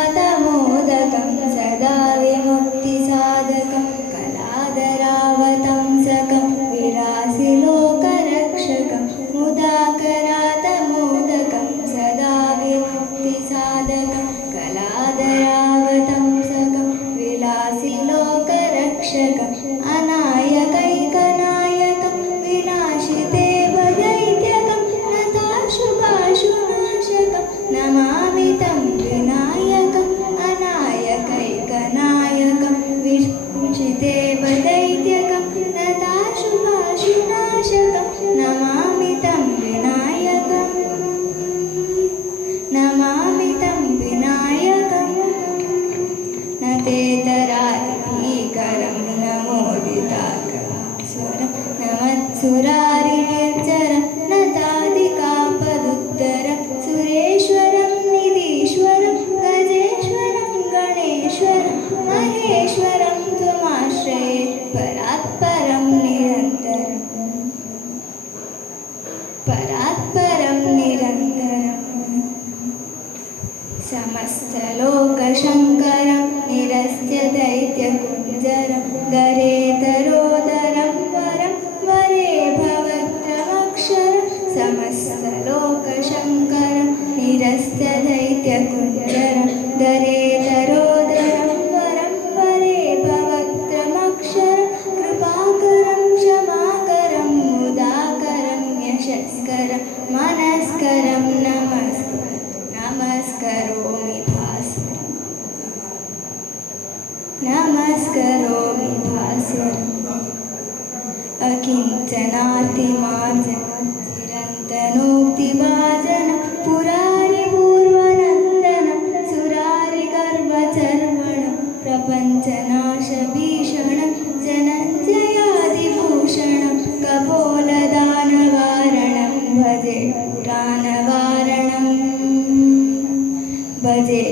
मुदाकरातमोदकं सदा विमुक्तिसाधकं कलादरावतंसकं विलासिलोकरक्षकं मुदाकरातमोदकं सदा विमुक्तिसाधकं कलादरावतंसकं विलासिलोकरक्षकम् अनायकैकनायकं विनाशिदेवदैत्यकं नताशुभाशुनाशकं नमामि तं विनायकम् अनायकैकनायकं विनाशिदेवदैत्यकं नताशुभाशुनाशकं नमामि तं विनायकम् नमामि तं विनायकम् न तेतरादिभीकरं नमोदिताकरासुरं नमत्सुरारिनिर्जरं नतादिकापदुत्तरं सुरेश्वरं निधीश्वरं गजेश्वरं गणेश्वरं महेश्वरं त्वमाश्रये परात्परं निरन्तरम् परात्परं निरन्तरम् समस्तलोकशङ्करं निरस्य दैत्यकुञ्जरं दरेतरोदरं वरं वरे भवत्रमक्षरं समस्तलोकशङ्करं निरस्य दैत्यकुञ्जरं दरेतरोदरं वरं वरे भवत्रमक्षरं कृपाकरं क्षमाकरं मुदाकरं यशस्करं मनस्करं नमस्करोमि भास्वरम् नमस्करोमि भास्वरम् अकिञ्चनार्तिमार्जनं चिरन्तनोक्तिभाजनं पुरारिपूर्वनन्दनं सुरारिगर्भचर्वणं प्रपञ्चनाशभीषणं जनञ्जयादिभूषणं कपोलदानवारणं भजे पुराणवारणम् भजे